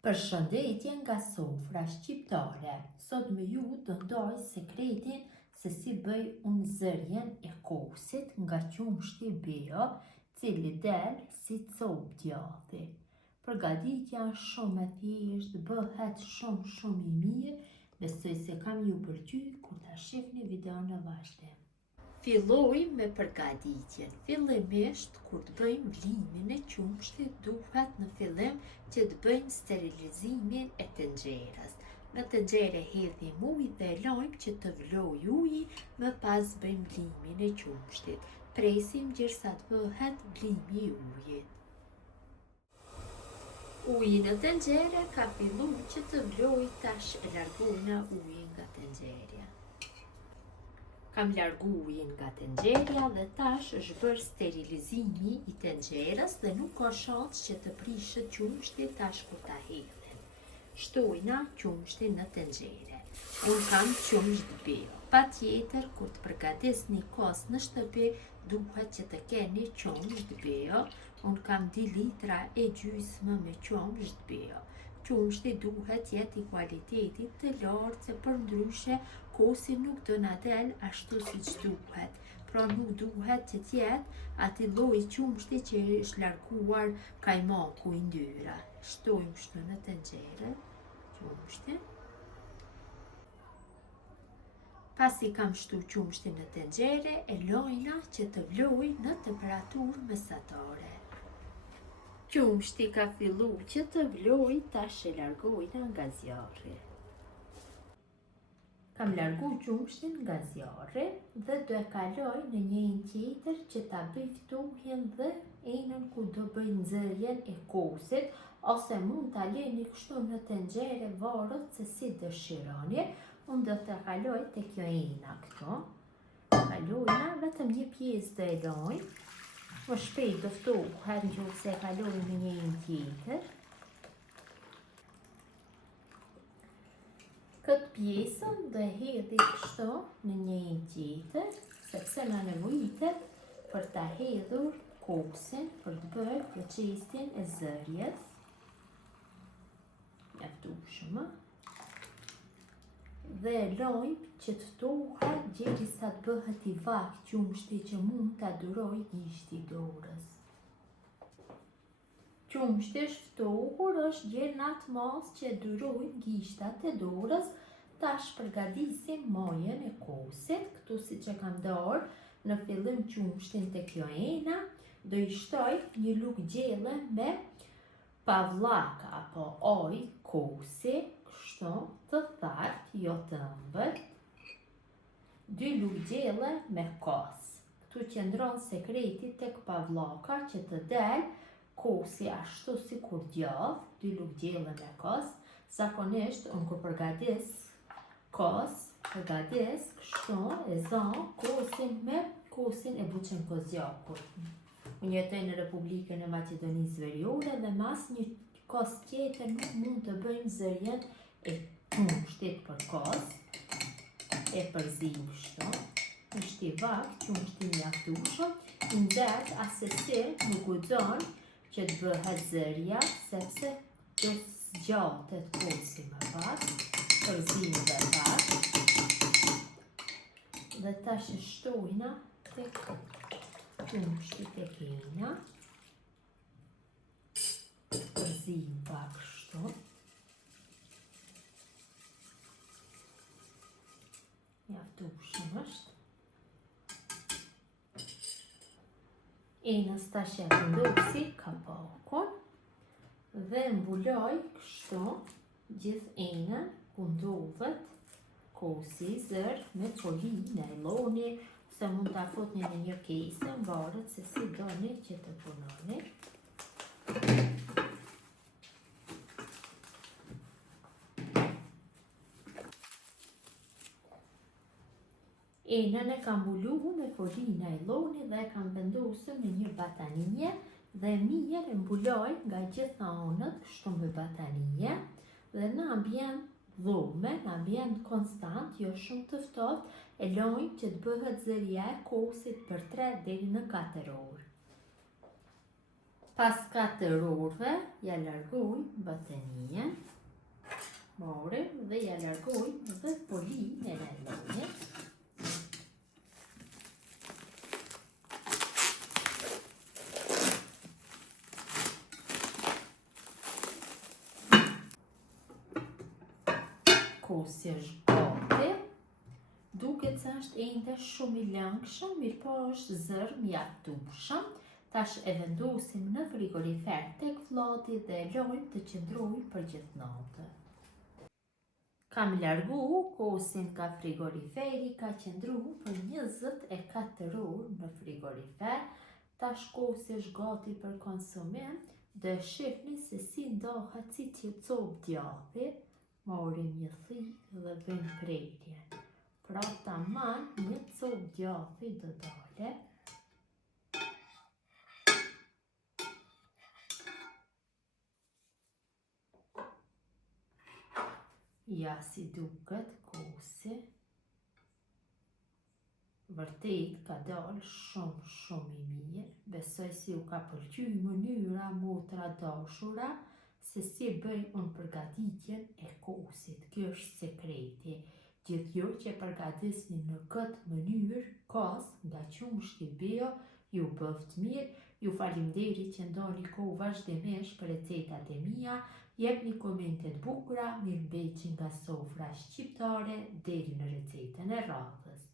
Përshëndetje nga sofra shqiptare. Sot me ju do ndaj sekretin se si bëj unë zërjen e kosit nga qumshti beo, cili del si copë djathi. Përgatitja është shumë e thjeshtë, bëhet shumë i mirë. Besoj se kam ju pëlqyer kur ta shihni videon në vazhdim. Filloj me përgatitjen. Fillimisht, kur të bëjmë vlimin e qumshtit, duhet në fillim që të bëjmë sterilizimin e tenxherës. Në tenxhere hedhim ujë dhe lajmë që të vlojë uji, më pas bëjmë vlimin e qumshtit. Presim derisa të bëhet vlimi i ujit. Uji në tenxhere ka filluar që të vlojë, tash e largojna ujin nga tenxherja. Kam largu ujin nga tenxherja dhe tash është bërë sterilizimi i tenxherës dhe nuk ka shans që të prishet qumshti tash kur ta hedhim. Shtojna qumshtin në tenxhere. Unë kam qumsht beo. Patjetër kur të përgatisni kos në shtëpi, duhet që të keni qumsht beo. Unë kam 2 litra e gjysmë me qumsht beo. Qumshti duhet jetë i kualitetit të lartë, se përndryshe kosi nuk do na del ashtu siç duhet. Pra nuk duhet që të jetë ati lloj qumshti që është larguar kajmaku i ndyra. Shtojmë kështu në tenxhere qumshtin. Pasi kam shtu qumshtin në tenxhere, e lojna që të vlojë në temperaturë mesatare. Qumshti ka filluar që të vlojë, tash e largojna nga zjarri. Kam largu qumshtin nga zjarri dhe do e kaloj në njërin tjetër që ta bëj ftuhjen dhe enën ku do bëj nxjerrjen e kosit, ose mund ta leni kështu në tenxhere, varet se si dëshironi. Unë do të kaloj te kjo ena këto. Kalojna vetëm një pjesë do e loj. Më shpejt do ftohet nëse e kaloj në njërin tjetër. Këtë pjesën do e hedhi kështu në njërin tjetër, sepse na nevojitet për ta hedhur kosin, për të bërë procesin e zërjes. Mjaftueshëm. Dhe e lojmë që të ftohet derisa të bëhet i vakë qumshti që mund ta duroj gishti i dorës. Qumshti është ftohur, është gjerë në atë mas që e durojnë gishtat e dorës. Tash përgatisim majën e kosit, këtu siç e kam dorë, në fillim qumshtin te kjo ena, do i shtoj një lugë gjelle me pavllak apo oj kosi, kështu të thartë, jo të ëmbël. 2 lugë gjelle me kos. Këtu qëndron sekreti tek pavllaka që të del kosi ashtu sikur djath, 2 lugë gjelle me kos. Zakonisht unë kur përgatis kos, përgatis kështu e zan kosin me kosin e buçën kozjakut. Unë jetoj në Republikën e Maqedonisë Veriore dhe mas një kos tjetër nuk mund të bëjmë zërjen e qumshtit për kos. E përzim kështu. Është i vakë, qumshti mjaftueshëm. Ndet asesi nuk guxon që të bëhet zërja, sepse do zgjatet kosi më pas. Përzim dhe pak. Dhe tash e shtojna tek qumshti tek ena. Përzim pak kështu. Mjaftueshëm është. Enës tash e vendosi kapakun dhe mbuloj kështu gjithë enën ku ndodhet kosi i zër me foli najloni, ose mund ta fotni në një kese, varet se si doni që të punoni. Enën e kam mbuluar me foli najloni dhe e kam vendosur në një batanije dhe mirë e mbuloj nga gjitha anët kështu me batanije dhe në ambient dhume, në ambient konstant, jo shumë të ftohtë, e lojmë që të bëhet zërja e kosit për 3 deri në 4 orë. Pas 4 orëve, ja largoj batenien, morim dhe ja largoj dhe polinë e nalonit. Kosi është gati, duket se është ende shumë i langshëm, mirë po është zër mjaftueshëm. Tash e vendosim në frigorifer tek fllati dhe e lojmë të qëndrojë për gjithë natën. Kam largu kosin nga frigoriferi, ka qëndru për 24 orë në frigorifer. Tash kosi është gati për konsumim dhe shihni se si ndohet si që copë djathi. Morim një thikë dhe bëjmë prerjen. Pra tamam një copë djathi do dale. Ja si duket kosi. Vërtet ka dalë shumë i mirë. Besoj si u ka pëlqyer mënyra motra dashura se si bëj unë përgatitjen e kosit. Kjo është sekreti. Gjithë ju që përgatisni në këtë mënyrë kos nga qumshti bio, ju bëft mirë. Ju faleminderit që ndoni kohë vazhdimisht për recetat e mia. Jepni komente të bukura, mirëmbëjtje nga sofra shqiptare deri në recetën e radhës.